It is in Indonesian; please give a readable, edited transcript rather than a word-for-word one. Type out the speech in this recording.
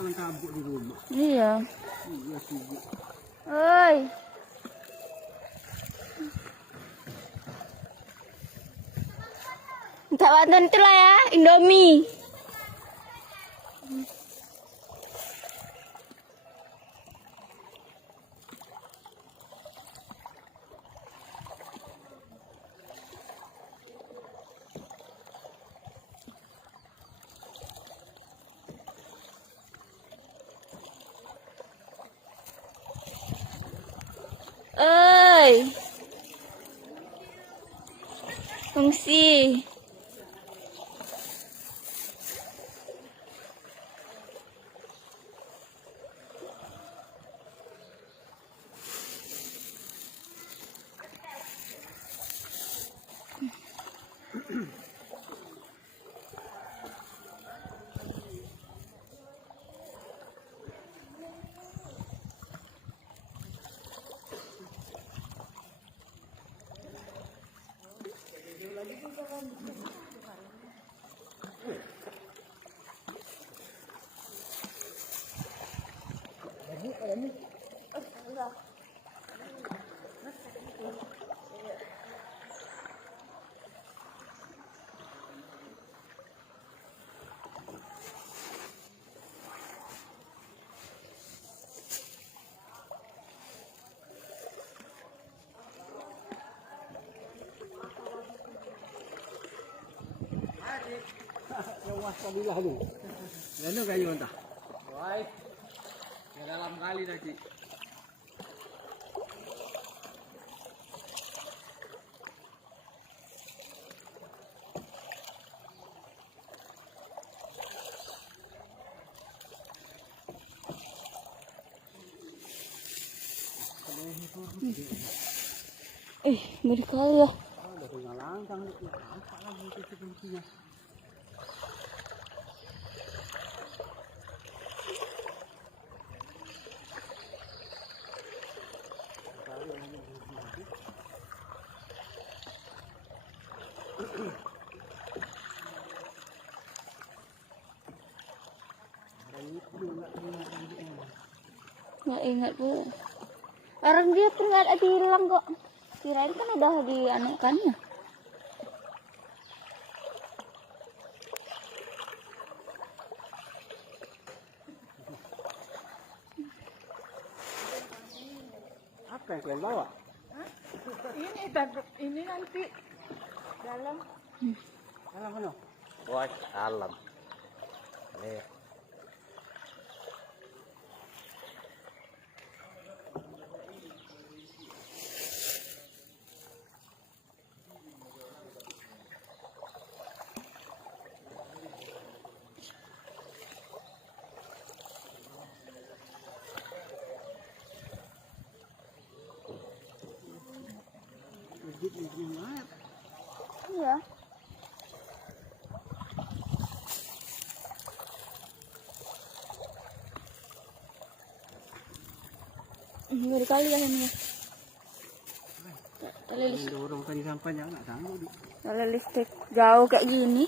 bakalan kabut di rumah. Iya. Iya sibuk. Oi. Minta bantuan itu lah ya, Indomie. Oi. Fungsi. Lewas kabilah tu. Lalu kayu entah. Baik. Ke dalam kali tadi. Ngeri kali ya. Udah tinggal langkang ni. Nampak lagi itu kuncinya. Nggak ingat bu. Orang dia pun nggak ada hilang kok. Kirain kan udah dianukannya. Apa yang kalian bawa? Hah? Ini nanti dalam. Dalam mana? Wah, dalam. Nih. Iya. Ngeri kali ya ini. Orang tadi sampainya nggak sanggup. Kalau listrik jauh kayak gini.